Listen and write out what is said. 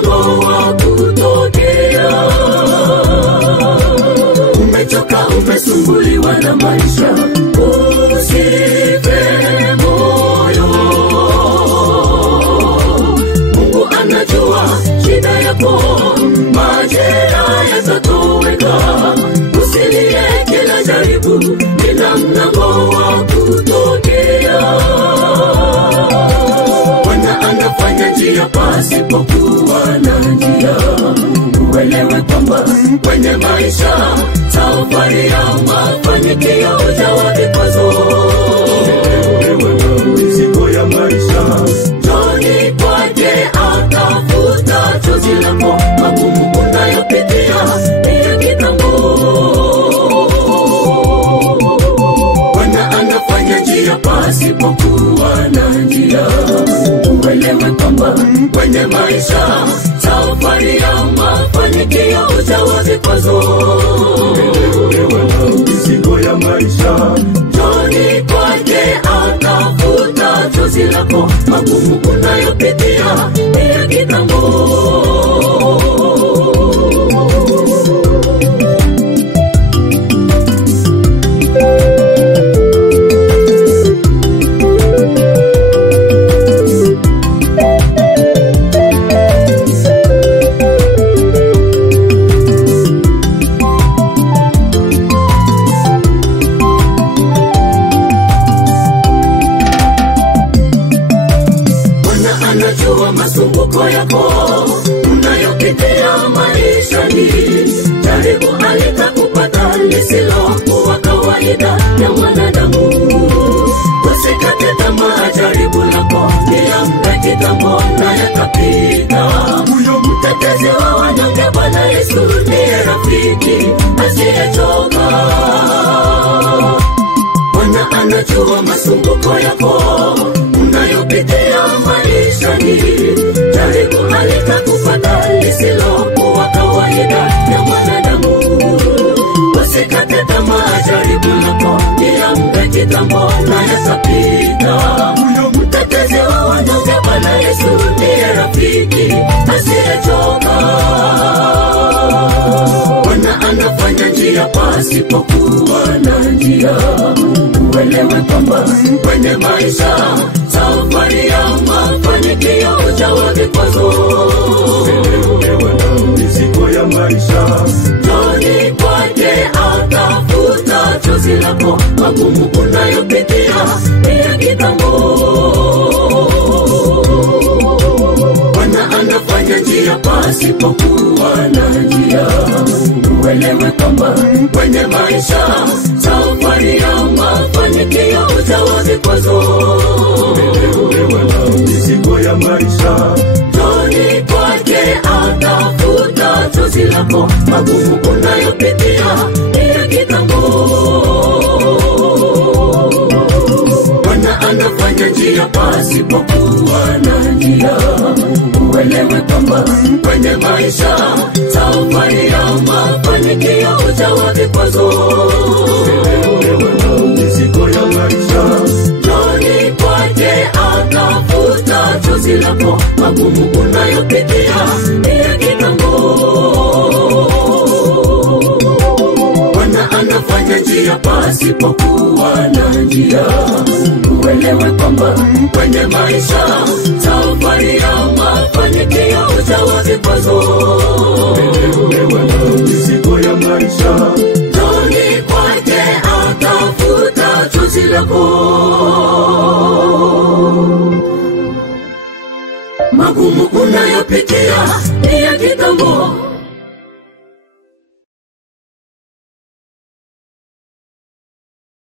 mlango wa kutokea. Umechoka, umesumbuliwa na maisha, usife moyo. Mungu anajua shida yako, majeraha yatatoweka. Usilie kila jaribu, bila mlango wa kutokea. Bwana anafanya njia pasipokuwa na njia. Uelewe kwamba kwenye maisha, safari ya mafanikio hujawa vikwazo. Mizigo ya maisha, njoni kwake atafuta chozi lako. Magumu unayopitia ni ya kitambo. Bwana anafanya njia pasipokuwa na njia. Uelewe kwamba kwenye maisha, safari ya mafanikio hujawa vikwazo. Mizigo ya maisha, njoni kwake atafuta chozi lako. Magumu unayopitia ni ya kitambo. Anajua masumbuko yako unayopitia maishani. Jaribu alitakupata lisilokuwa kawaida ya mwanadamu. Usikate tamaa, jaribu lako ni ya muda kitambo na yatapita. Huyo mtetezi wa wanyonge, Bwana Yesu ndiye rafiki asiyechoka. Bwana anajua masumbuko yako unayopitia maishani. Jaribu alitakupata lisilokuwa kawaida ya mwanadamu. Usikate tamaa, jaribu lako ni ya muda kitambo na yatapita. Huyo mtetezi wa wanyonge, Bwana Yesu ndiye rafiki asiyechoka. Bwana anafanya njia pasipokuwa na njia. Uelewe kwamba kwenye maisha, safari ya mafanikio hujawa vikwazo. Mizigo ya maisha, njoni kwake atafuta chozi lako. Magumu unayopitia ni ya kitambo. Bwana anafanya njia pasipokuwa na njia. Uelewe kwamba kwenye maisha, safari ya mafanikio hujawa vikwazo. Mizigo ya maisha, njoni kwake atafuta chozi lako. Magumu unayopitia ni ya kitambo. Bwana anafanya njia pasipokuwa na njia. Uelewe kwamba kwenye maisha, safari ya mafanikio hujawa vikwazo. Mizigo ya maisha, njoni kwake atafuta chozi lako. Magumu unayopitia ni ya kitambo. Bwana anafanya njia pasipokuwa na njia. Uelewe kwamba kwenye maisha, safari ya mafanikio hujawa vikwazo. Mizigo ya maisha, njoni kwake atafuta chozi lako. Magumu unayopitia ni ya kitambo.